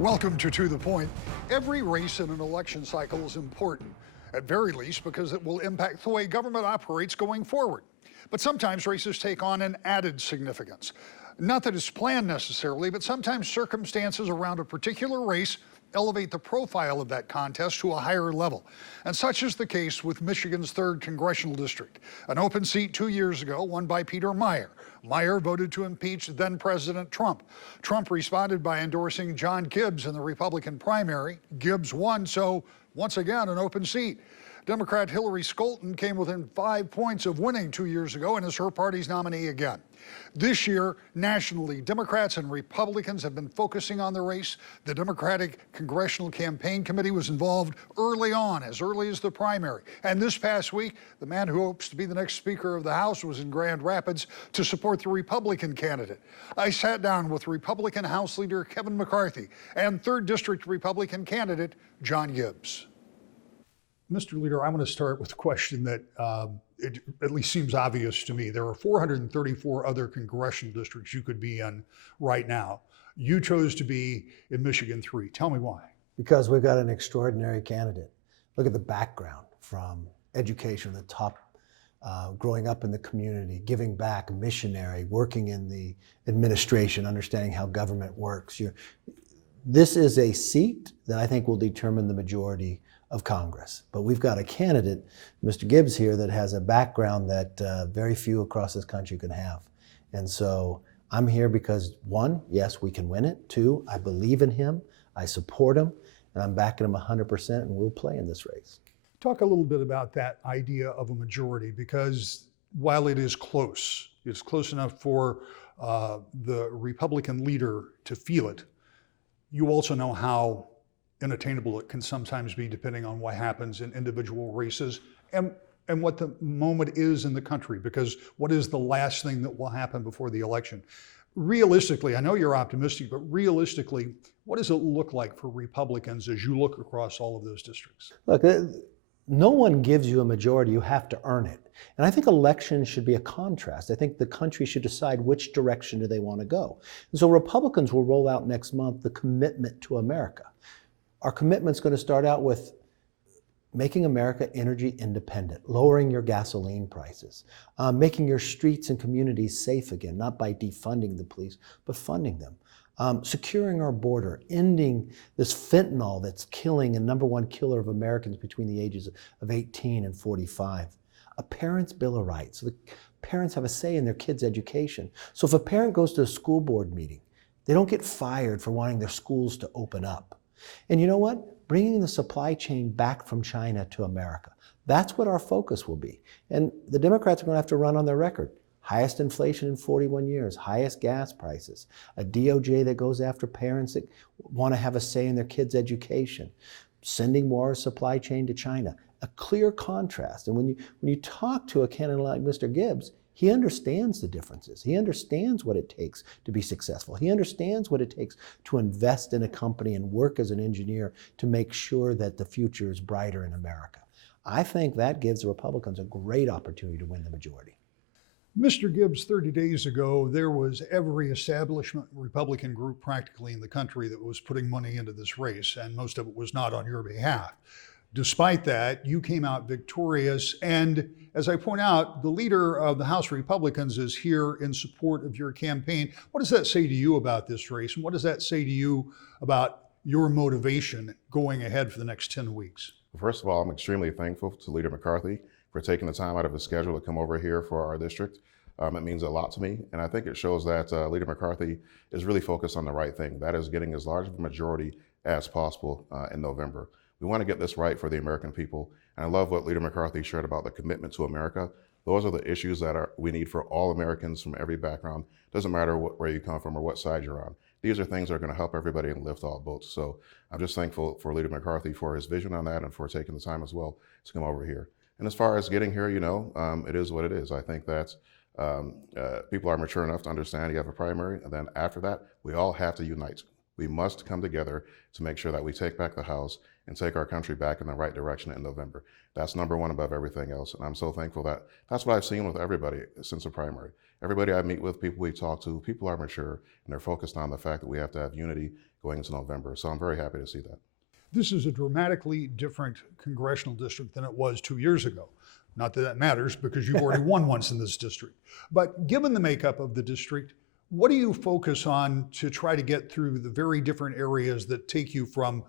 Welcome to the Point. Every race in an election cycle is important, at very least because it will impact the way government operates going forward. But sometimes races take on an added significance. Not that it's planned necessarily, but sometimes circumstances around a particular race elevate the profile of that contest to a higher level. And such is the case with Michigan's 3rd Congressional District, an open seat 2 years ago won by Peter Meijer. Meijer voted to impeach then-President Trump. Trump responded by endorsing John Gibbs in the Republican primary. Gibbs won, so once again, an open seat. Democrat Hillary Scholten came within 5 points of winning 2 years ago and is her party's nominee again. This year, nationally, Democrats and Republicans have been focusing on the race. The Democratic Congressional Campaign Committee was involved early on, as early as the primary. And this past week, the man who hopes to be the next Speaker of the House was in Grand Rapids to support the Republican candidate. I sat down with Republican House Leader Kevin McCarthy and 3rd District Republican candidate John Gibbs. Mr. Leader, I'm going to start with a question that it at least seems obvious to me. There are 434 other congressional districts you could be in right now. You chose to be in Michigan 3. Tell me why. Because we've got an extraordinary candidate. Look at the background from education, the top, growing up in the community, giving back, missionary, working in the administration, understanding how government works. This is a seat that I think will determine the majority of Congress. But we've got a candidate, Mr. Gibbs here, that has a background that very few across this country can have. And so I'm here because 1, yes, we can win it. 2, I believe in him, I support him, and I'm backing him 100%, and we'll play in this race. Talk a little bit about that idea of a majority, because while it is close, it's close enough for the Republican leader to feel it. You also know how unattainable it can sometimes be depending on what happens in individual races and what the moment is in the country, because what is the last thing that will happen before the election? Realistically, I know you're optimistic, but realistically, what does it look like for Republicans as you look across all of those districts? Look, no one gives you a majority, you have to earn it. And I think elections should be a contrast. I think the country should decide which direction do they want to go. And so Republicans will roll out next month the commitment to America. Our commitment's going to start out with making America energy independent, lowering your gasoline prices, making your streets and communities safe again, not by defunding the police, but funding them, securing our border, ending this fentanyl that's killing a #1 killer of Americans between the ages of 18 and 45, a parent's bill of rights. So the parents have a say in their kids' education. So if a parent goes to a school board meeting, they don't get fired for wanting their schools to open up. And you know what? Bringing the supply chain back from China to America. That's what our focus will be. And the Democrats are going to have to run on their record. Highest inflation in 41 years, highest gas prices, a DOJ that goes after parents that want to have a say in their kids' education, sending more supply chain to China. A clear contrast. And when you talk to a candidate like Mr. Gibbs, he understands the differences. He understands what it takes to be successful. He understands what it takes to invest in a company and work as an engineer to make sure that the future is brighter in America. I think that gives the Republicans a great opportunity to win the majority. Mr. Gibbs, 30 days ago, there was every establishment Republican group practically in the country that was putting money into this race, and most of it was not on your behalf. Despite that, you came out victorious, and as I point out, the leader of the House Republicans is here in support of your campaign. What does that say to you about this race, and what does that say to you about your motivation going ahead for the next 10 weeks? First of all, I'm extremely thankful to Leader McCarthy for taking the time out of his schedule to come over here for our district. It means a lot to me, and I think it shows that Leader McCarthy is really focused on the right thing. That is getting as large of a majority as possible in November. We want to get this right for the American people, and I love what Leader McCarthy shared about the commitment to America. Those are the issues that we need for all Americans from every background. Doesn't matter where you come from or what side you're on. These are things that are going to help everybody and lift all boats. So I'm just thankful for Leader McCarthy for his vision on that and for taking the time as well to come over here. And as far as getting here, it is what it is. I think that people are mature enough to understand you have a primary, and then after that, we all have to unite. We must come together to make sure that we take back the House and take our country back in the right direction in November. That's number one above everything else. And I'm so thankful that that's what I've seen with everybody since the primary. Everybody I meet with, people we talk to, people are mature and they're focused on the fact that we have to have unity going into November. So I'm very happy to see that. This is a dramatically different congressional district than it was 2 years ago. Not that that matters because you've already won once in this district. But given the makeup of the district, what do you focus on to try to get through the very different areas that take you from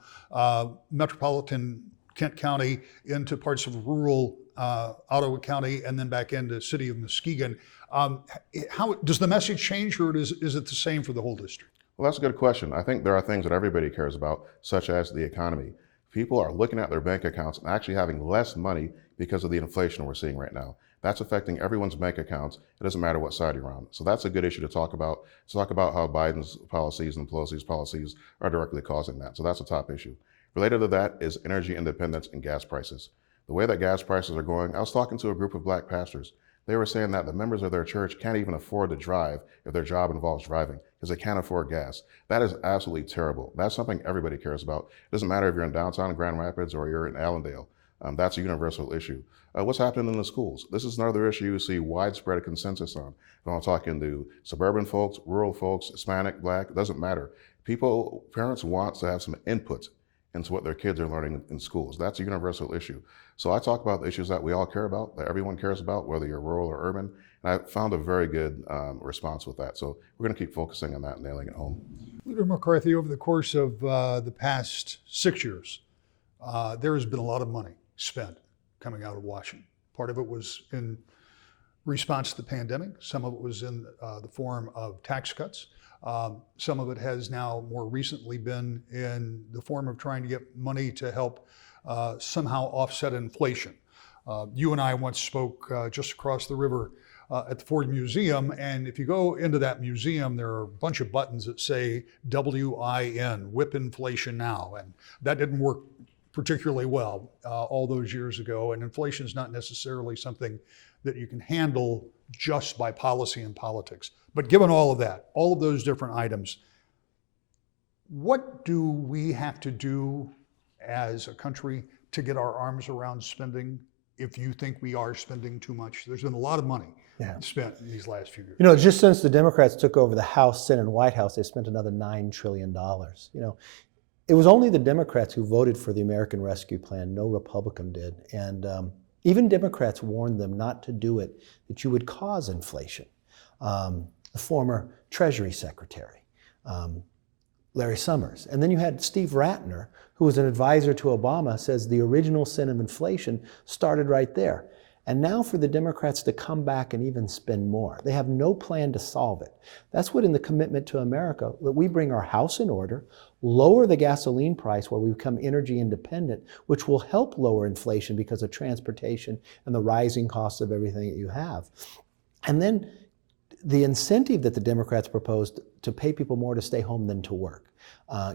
metropolitan Kent County into parts of rural Ottawa County and then back into the city of Muskegon? How does the message change, or is it the same for the whole district? Well, that's a good question. I think there are things that everybody cares about, such as the economy. People are looking at their bank accounts and actually having less money because of the inflation we're seeing right now. That's affecting everyone's bank accounts. It doesn't matter what side you're on. So that's a good issue to talk about how Biden's policies and Pelosi's policies are directly causing that. So that's a top issue. Related to that is energy independence and gas prices. The way that gas prices are going, I was talking to a group of black pastors. They were saying that the members of their church can't even afford to drive if their job involves driving because they can't afford gas. That is absolutely terrible. That's something everybody cares about. It doesn't matter if you're in downtown Grand Rapids or you're in Allendale. That's a universal issue. What's happening in the schools? This is another issue you see widespread consensus on. When I'm talking to suburban folks, rural folks, Hispanic, black, it doesn't matter. Parents want to have some input into what their kids are learning in schools. That's a universal issue. So I talk about the issues that we all care about, that everyone cares about, whether you're rural or urban. And I found a very good response with that. So we're going to keep focusing on that and nailing it home. Leader McCarthy, over the course of the past 6 years, there has been a lot of money spent coming out of Washington. Part of it was in response to the pandemic. Some of it was in the form of tax cuts. Some of it has now more recently been in the form of trying to get money to help somehow offset inflation. You and I once spoke just across the river at the Ford Museum, and if you go into that museum, there are a bunch of buttons that say WIN, whip inflation now, and that didn't work particularly well all those years ago, and inflation is not necessarily something that you can handle just by policy and politics. But given all of that, all of those different items, what do we have to do as a country to get our arms around spending if you think we are spending too much? There's been a lot of money spent in these last few years. You know, just since the Democrats took over the House, Senate, and White House, they spent another $9 trillion. You know, it was only the Democrats who voted for the American Rescue Plan. No Republican did. And even Democrats warned them not to do it, that you would cause inflation. The former Treasury Secretary, Larry Summers. And then you had Steve Ratner, who was an advisor to Obama, says the original sin of inflation started right there. And now for the Democrats to come back and even spend more. They have no plan to solve it. That's what in the commitment to America, that we bring our house in order, lower the gasoline price where we become energy independent, which will help lower inflation because of transportation and the rising costs of everything that you have. And then the incentive that the Democrats proposed to pay people more to stay home than to work.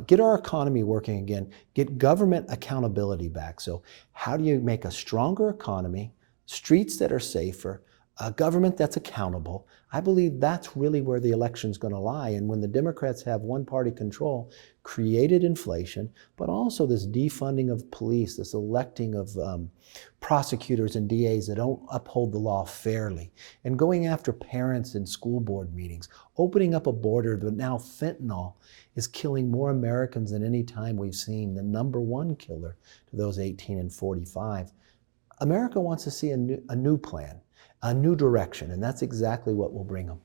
Get our economy working again, get government accountability back. So how do you make a stronger economy, streets that are safer, a government that's accountable? I believe that's really where the election's going to lie. And when the Democrats have one-party control, created inflation, but also this defunding of police, this electing of prosecutors and DAs that don't uphold the law fairly, and going after parents in school board meetings, opening up a border, but now fentanyl is killing more Americans than any time we've seen, the #1 killer to those 18 and 45. America wants to see a new plan, a new direction, and that's exactly what will bring them.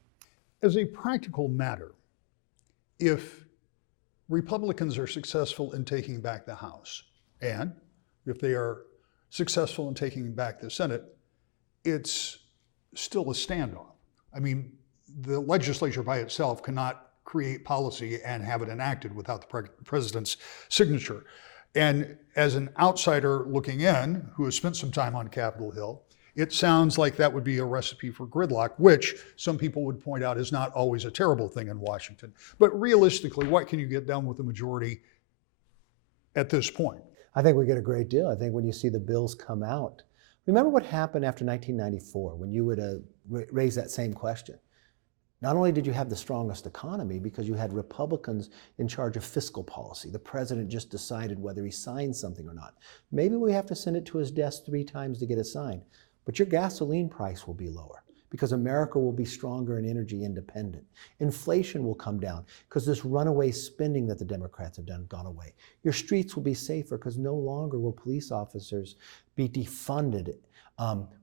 As a practical matter, if Republicans are successful in taking back the House, and if they are successful in taking back the Senate, it's still a standoff. I mean, the legislature by itself cannot create policy and have it enacted without the president's signature. And as an outsider looking in, who has spent some time on Capitol Hill, it sounds like that would be a recipe for gridlock, which some people would point out is not always a terrible thing in Washington. But realistically, what can you get done with the majority at this point? I think we get a great deal. I think when you see the bills come out, remember what happened after 1994 when you would raise that same question. Not only did you have the strongest economy because you had Republicans in charge of fiscal policy. The president just decided whether he signed something or not. Maybe we have to send it to his desk 3 times to get it signed, but your gasoline price will be lower because America will be stronger and energy independent. Inflation will come down because this runaway spending that the Democrats have done gone away. Your streets will be safer because no longer will police officers be defunded.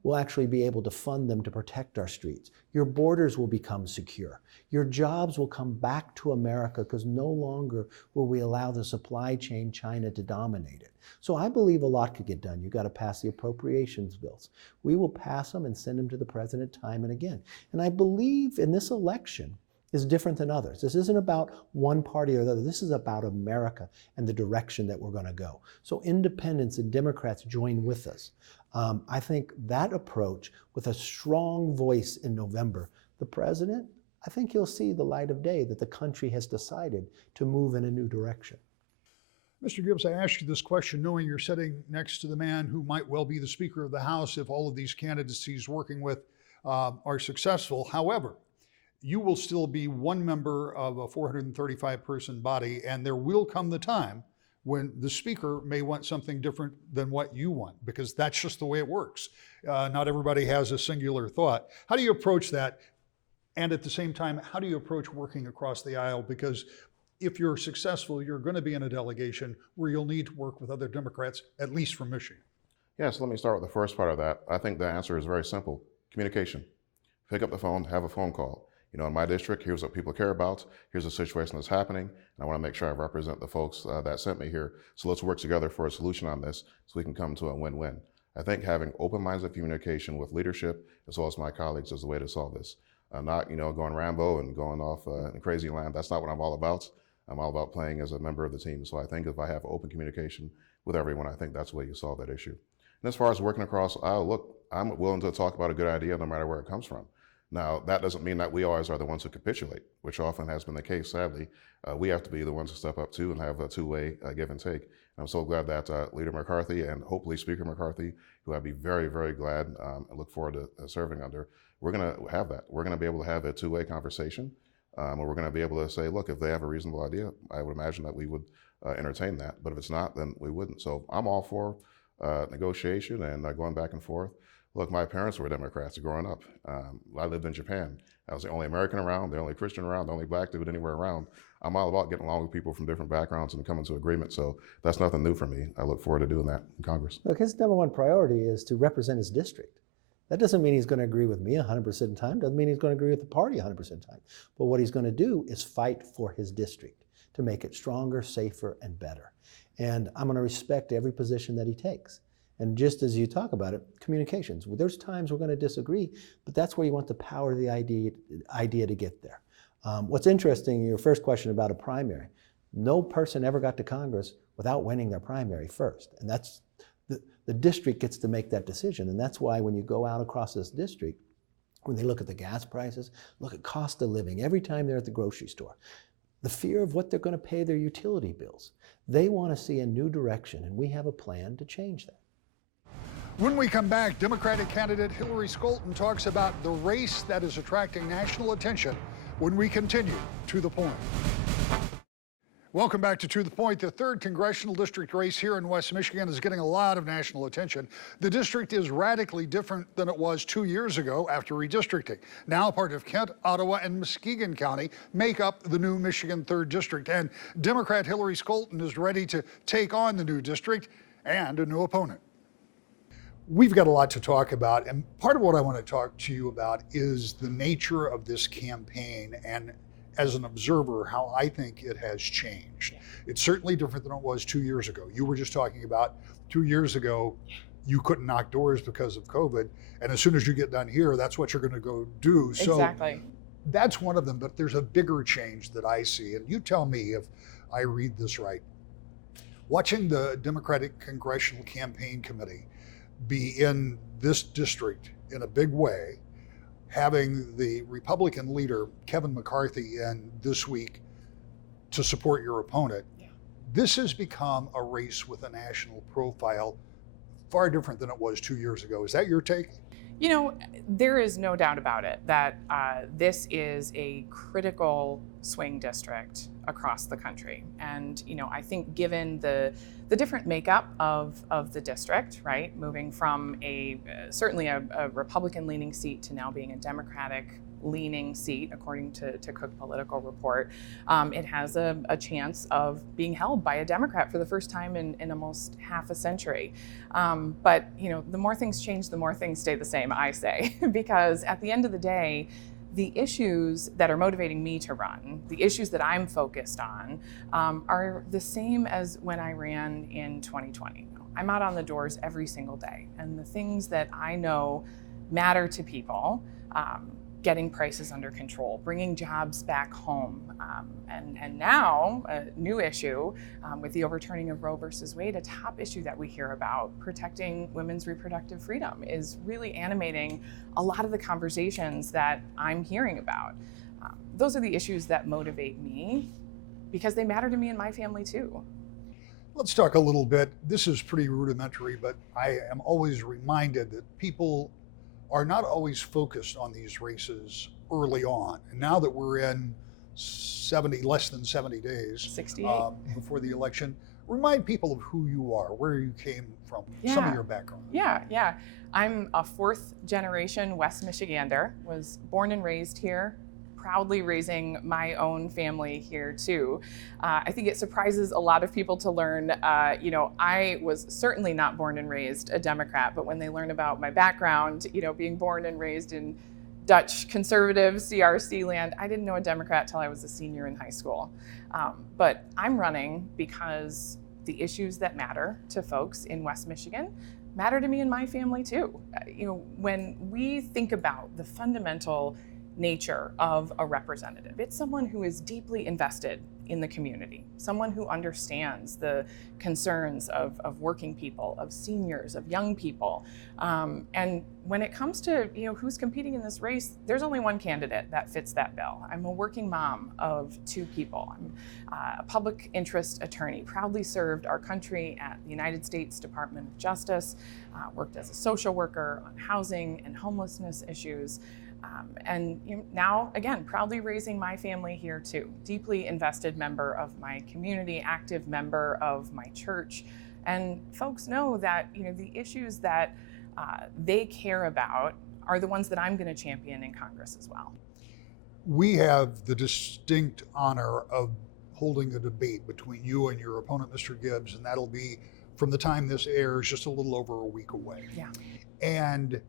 We'll actually be able to fund them to protect our streets. Your borders will become secure. Your jobs will come back to America because no longer will we allow the supply chain China to dominate it. So I believe a lot could get done. You've got to pass the appropriations bills. We will pass them and send them to the president time and again. And I believe in this election is different than others. This isn't about one party or the other. This is about America and the direction that we're going to go. So independents and Democrats join with us. I think that approach with a strong voice in November, the president, I think you'll see the light of day that the country has decided to move in a new direction. Mr. Gibbs, I asked you this question knowing you're sitting next to the man who might well be the Speaker of the House if all of these candidates he's working with are successful. However, you will still be one member of a 435-person body, and there will come the time when the Speaker may want something different than what you want, because that's just the way it works. Not everybody has a singular thought. How do you approach that? And at the same time, how do you approach working across the aisle? Because if you're successful, you're going to be in a delegation where you'll need to work with other Democrats, at least from Michigan. Yeah, so let me start with the first part of that. I think the answer is very simple. Communication. Pick up the phone, have a phone call. You know, in my district, here's what people care about. Here's the situation that's happening. And I want to make sure I represent the folks that sent me here. So let's work together for a solution on this so we can come to a win-win. I think having open lines of communication with leadership as well as my colleagues is the way to solve this. I'm not, going Rambo and going off in crazy land. That's not what I'm all about. I'm all about playing as a member of the team. So I think if I have open communication with everyone, I think that's the way you solve that issue. And as far as working across aisle, look, I'm willing to talk about a good idea no matter where it comes from. Now, that doesn't mean that we always are the ones who capitulate, which often has been the case, sadly. We have to be the ones to step up too and have a two-way give and take. And I'm so glad that Leader McCarthy and hopefully Speaker McCarthy, who I'd be very, very glad and look forward to serving under, we're going to have that. We're going to be able to have a two-way conversation, and we're going to be able to say, look, if they have a reasonable idea, I would imagine that we would entertain that. But if it's not, then we wouldn't. So I'm all for negotiation and going back and forth. Look, my parents were Democrats growing up. I lived in Japan. I was the only American around, the only Christian around, the only black dude anywhere around. I'm all about getting along with people from different backgrounds and coming to agreement. So that's nothing new for me. I look forward to doing that in Congress. Look, his number one priority is to represent his district. That doesn't mean he's going to agree with me 100% of the time. Doesn't mean he's going to agree with the party 100% of the time. But what he's going to do is fight for his district to make it stronger, safer, and better. And I'm going to respect every position that he takes. And just as you talk about it, communications. Well, there's times we're going to disagree, but that's where you want the power of the idea to get there. What's interesting, your first question about a primary, no person ever got to Congress without winning their primary first. And that's the district gets to make that decision. And that's why when you go out across this district, when they look at the gas prices, look at cost of living, every time they're at the grocery store, the fear of what they're going to pay their utility bills, they want to see a new direction, and we have a plan to change that. When we come back, Democratic candidate Hillary Scholten talks about the race that is attracting national attention when we continue To the Point. Welcome back to the Point. The 3rd Congressional District race here in West Michigan is getting a lot of national attention. The district is radically different than it was 2 years ago after redistricting. Now part of Kent, Ottawa, and Muskegon County make up the new Michigan 3rd District. And Democrat Hillary Scholten is ready to take on the new district and a new opponent. We've got a lot to talk about, and part of what I want to talk to you about is the nature of this campaign, and as an observer, how I think it has changed. It's certainly different than it was 2 years ago. You were just talking about 2 years ago, you couldn't knock doors because of COVID, and as soon as you get done here, that's what you're going to go do. Exactly. So that's one of them, but there's a bigger change that I see, and you tell me if I read this right. Watching the Democratic Congressional Campaign Committee be in this district in a big way, having the Republican leader, Kevin McCarthy, in this week to support your opponent, this has become a race with a national profile far different than it was 2 years ago. Is that your take? You know, there is no doubt about it that this is a critical swing district across the country. And, you know, I think given the different makeup of the district, right, moving from certainly a Republican-leaning seat to now being a Democratic-leaning seat, according to Cook Political Report, it has a chance of being held by a Democrat for the first time in almost half a century. But, you know, the more things change, the more things stay the same, I say, because at the end of the day, the issues that are motivating me to run, the issues that I'm focused on, are the same as when I ran in 2020. I'm out on the doors every single day, and the things that I know matter to people, getting prices under control, bringing jobs back home, and now a new issue with the overturning of Roe versus Wade, a top issue that we hear about, protecting women's reproductive freedom, is really animating a lot of the conversations that I'm hearing about. Those are the issues that motivate me because they matter to me and my family too. Let's talk a little bit. This is pretty rudimentary, but I am always reminded that people are not always focused on these races early on. And now that we're in less than 70 days 68. Before the election, remind people of who you are, where you came from, some of your background. Yeah. I'm a fourth generation West Michigander, was born and raised here, proudly raising my own family here too. I think it surprises a lot of people to learn, you know, I was certainly not born and raised a Democrat, but when they learn about my background, you know, being born and raised in Dutch conservative CRC land, I didn't know a Democrat till I was a senior in high school. But I'm running because the issues that matter to folks in West Michigan matter to me and my family too. You know, when we think about the fundamental nature of a representative, it's someone who is deeply invested in the community, someone who understands the concerns of working people, of seniors, of young people. And when it comes to, you know, who's competing in this race, there's only one candidate that fits that bill. I'm a working mom of two people. I'm a public interest attorney, proudly served our country at the United States Department of Justice, worked as a social worker on housing and homelessness issues. And you know, now, again, proudly raising my family here too. Deeply invested member of my community, active member of my church. And folks know that, you know, the issues that they care about are the ones that I'm going to champion in Congress as well. We have the distinct honor of holding a debate between you and your opponent, Mr. Gibbs, and that'll be, from the time this airs, just a little over a week away. Yeah. And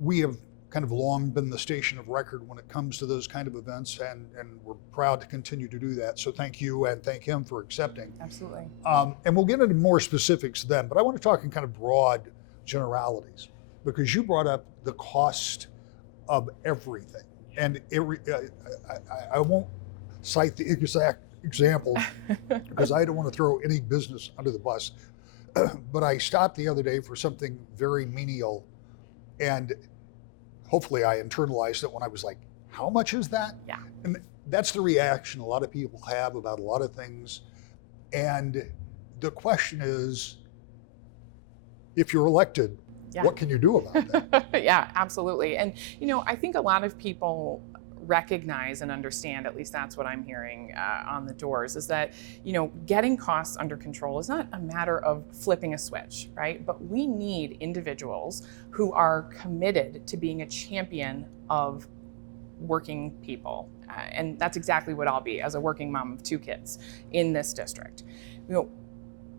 we have kind of long been the station of record when it comes to those kind of events, and we're proud to continue to do that. So thank you and thank him for accepting. Absolutely. And we'll get into more specifics then, but I want to talk in kind of broad generalities, because you brought up the cost of everything. And I won't cite the exact example because I don't want to throw any business under the bus, but I stopped the other day for something very menial, and hopefully I internalized it when I was like, how much is that? Yeah. And that's the reaction a lot of people have about a lot of things. And the question is, if you're elected, what can you do about that? Yeah, absolutely. And, you know, I think a lot of people recognize and understand, at least that's what I'm hearing on the doors, is that, you know, getting costs under control is not a matter of flipping a switch, right? But we need individuals who are committed to being a champion of working people. And that's exactly what I'll be as a working mom of two kids in this district. You know,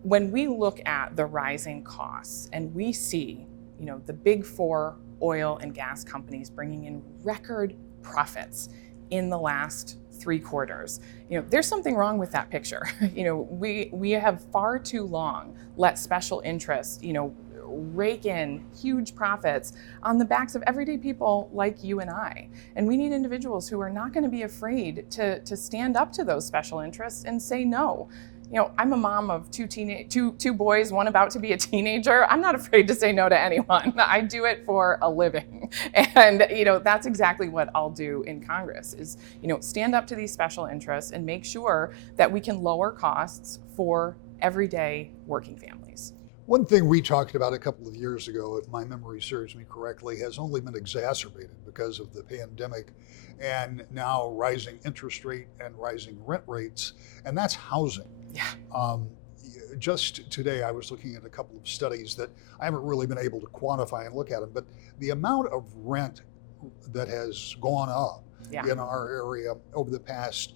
when we look at the rising costs and we see, you know, the big four oil and gas companies bringing in record profits in the last 3 quarters. You know, there's something wrong with that picture. You know, we have far too long let special interests, you know, rake in huge profits on the backs of everyday people like you and I. And we need individuals who are not going to be afraid to stand up to those special interests and say no. You know, I'm a mom of two boys, one about to be a teenager. I'm not afraid to say no to anyone. I do it for a living. And, you know, that's exactly what I'll do in Congress is, you know, stand up to these special interests and make sure that we can lower costs for everyday working families. One thing we talked about a couple of years ago, if my memory serves me correctly, has only been exacerbated because of the pandemic and now rising interest rate and rising rent rates, and that's housing. Yeah. Just today, I was looking at a couple of studies that I haven't really been able to quantify and look at them, but the amount of rent that has gone up Yeah. in our area over the past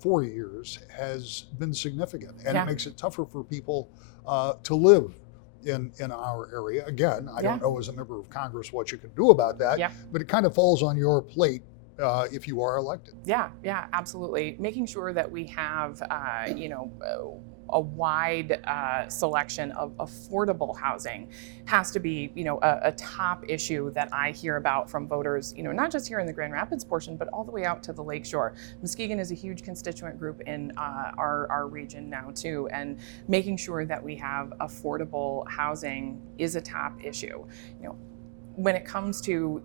4 years has been significant, and Yeah. it makes it tougher for people to live in our area. Again, I Yeah. don't know as a member of Congress what you can do about that, Yeah. but it kind of falls on your plate if you are elected. Yeah, absolutely. Making sure that we have, a wide selection of affordable housing has to be, a top issue that I hear about from voters, not just here in the Grand Rapids portion, but all the way out to the Lakeshore. Muskegon is a huge constituent group in our region now too, and making sure that we have affordable housing is a top issue. When it comes to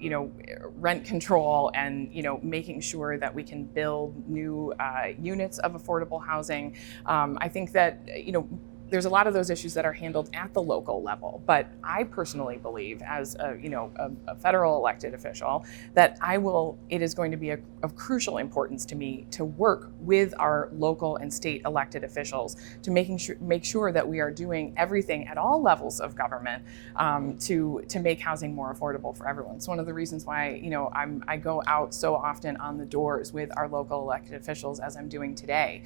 rent control and making sure that we can build new units of affordable housing, I think that there's a lot of those issues that are handled at the local level. But I personally believe, as a federal elected official, that it is going to be of crucial importance to me to work with our local and state elected officials to make sure that we are doing everything at all levels of government to make housing more affordable for everyone. It's one of the reasons why I go out so often on the doors with our local elected officials, as I'm doing today,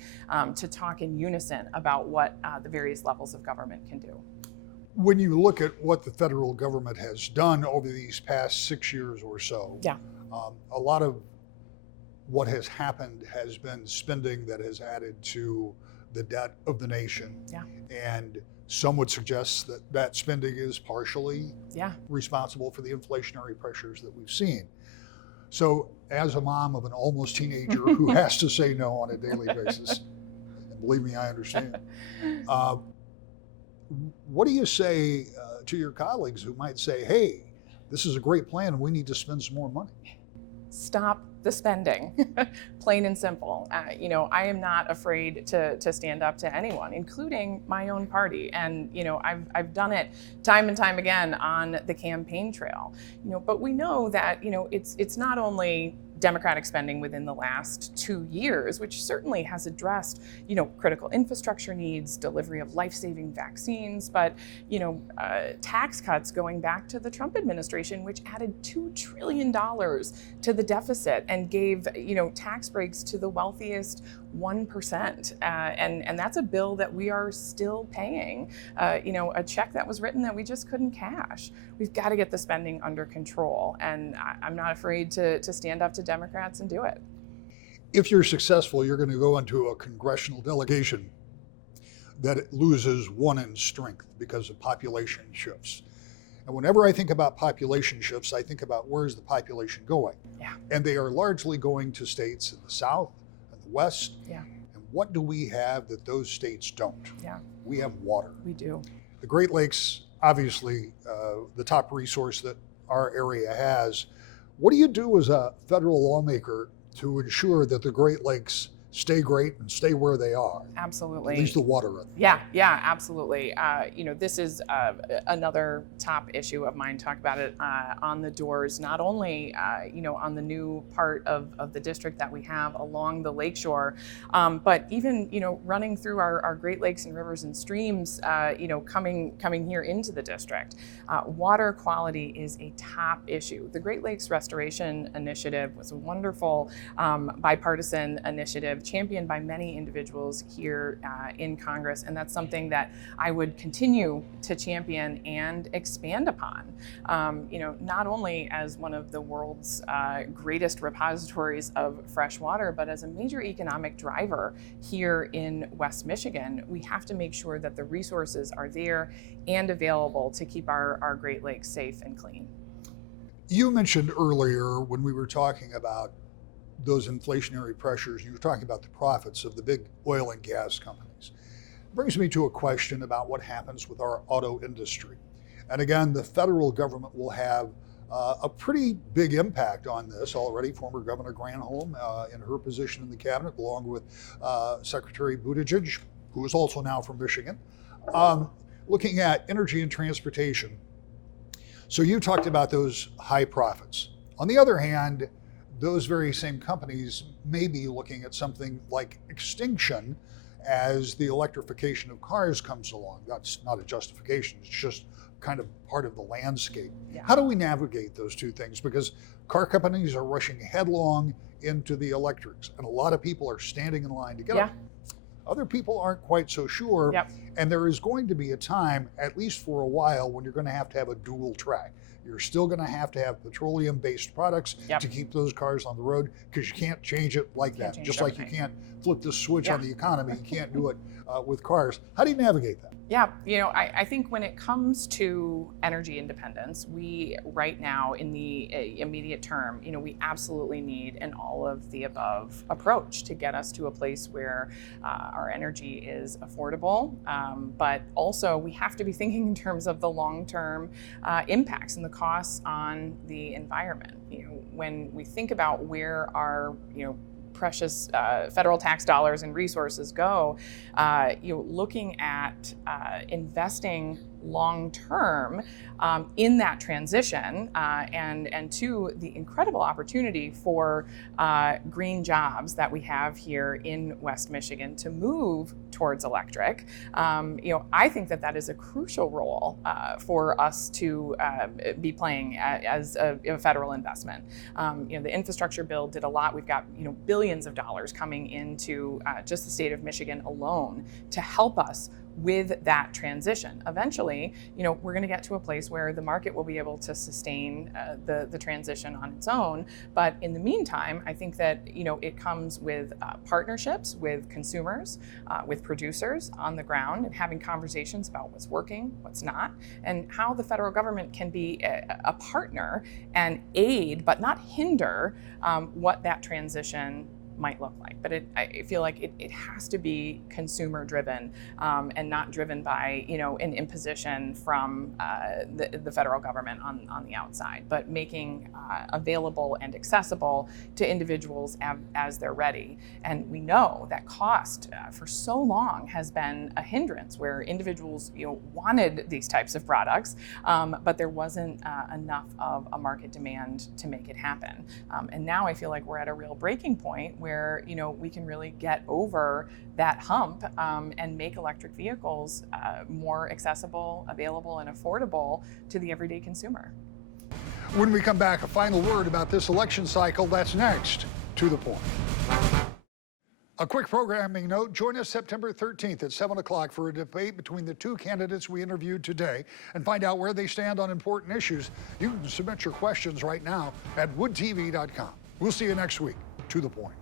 to talk in unison about what the various levels of government can do. When you look at what the federal government has done over these past 6 years or so, Yeah. A lot of what has happened has been spending that has added to the debt of the nation. Yeah. And some would suggest that that spending is partially Yeah. responsible for the inflationary pressures that we've seen. So as a mom of an almost teenager who has to say no on a daily basis, and believe me, I understand, what do you say to your colleagues who might say, hey, this is a great plan and we need to spend some more money? Stop the spending, plain and simple. I am not afraid to stand up to anyone, including my own party. And, I've done it time and time again on the campaign trail. But we know that, it's not only Democratic spending within the last 2 years, which certainly has addressed, critical infrastructure needs, delivery of life-saving vaccines, but, tax cuts going back to the Trump administration, which added $2 trillion to the deficit and gave, tax breaks to the wealthiest 1%. And that's a bill that we are still paying, a check that was written that we just couldn't cash. We've got to get the spending under control. And I'm not afraid to stand up to Democrats and do it. If you're successful, you're going to go into a congressional delegation that loses one in strength because of population shifts. And whenever I think about population shifts, I think about where's the population going? Yeah. And they are largely going to states in the South and the West. Yeah. And what do we have that those states don't? Yeah. We have water. We do. The Great Lakes, obviously, the top resource that our area has. What do you do as a federal lawmaker to ensure that the Great Lakes stay great and stay where they are? Absolutely. At least the water. Yeah, absolutely. This is another top issue of mine. Talk about it on the doors, not only, on the new part of the district that we have along the lakeshore, but even, running through our Great Lakes and rivers and streams, coming here into the district. Water quality is a top issue. The Great Lakes Restoration Initiative was a wonderful bipartisan initiative championed by many individuals here in Congress, and that's something that I would continue to champion and expand upon. Not only as one of the world's greatest repositories of fresh water, but as a major economic driver here in West Michigan. We have to make sure that the resources are there and available to keep our Great Lakes safe and clean. You mentioned earlier when we were talking about those inflationary pressures, you were talking about the profits of the big oil and gas companies. It brings me to a question about what happens with our auto industry. And again, the federal government will have a pretty big impact on this already. Former Governor Granholm in her position in the cabinet, along with Secretary Buttigieg, who is also now from Michigan, looking at energy and transportation. So you talked about those high profits. On the other hand, those very same companies may be looking at something like extinction as the electrification of cars comes along. That's not a justification, it's just kind of part of the landscape. Yeah. How do we navigate those two things? Because car companies are rushing headlong into the electrics, and a lot of people are standing in line to get them. Other people aren't quite so sure, Yep. and there is going to be a time, at least for a while, when you're going to have a dual track. You're still going to have petroleum-based products Yep. to keep those cars on the road, because you can't change it like that. change Just it like you overnight. can't flip the switch Yeah. on the economy, you can't do it with cars. How do you navigate that? Yeah, I think when it comes to energy independence, we right now in the immediate term, we absolutely need an all of the above approach to get us to a place where our energy is affordable. But also we have to be thinking in terms of the long-term impacts and the costs on the environment. When we think about where our, precious federal tax dollars and resources go, looking at investing long-term in that transition, and to the incredible opportunity for green jobs that we have here in West Michigan to move towards electric. I think that is a crucial role for us to be playing as a federal investment. The infrastructure bill did a lot. We've got billions of dollars coming into just the state of Michigan alone to help us with that transition. Eventually, we're going to get to a place where the market will be able to sustain the transition on its own. But in the meantime, I think that it comes with partnerships with consumers, with producers on the ground, and having conversations about what's working, what's not, and how the federal government can be a partner and aid, but not hinder, what that transition might look like. But I feel like it has to be consumer driven, and not driven by an imposition from the federal government on the outside, but making available and accessible to individuals as they're ready. And we know that cost for so long has been a hindrance, where individuals wanted these types of products, but there wasn't enough of a market demand to make it happen. And now I feel like we're at a real breaking point where we can really get over that hump, and make electric vehicles more accessible, available, and affordable to the everyday consumer. When we come back, a final word about this election cycle. That's next. To the point. A quick programming note, join us September 13th at 7 o'clock for a debate between the two candidates we interviewed today and find out where they stand on important issues. You can submit your questions right now at woodtv.com. We'll see you next week. To the point.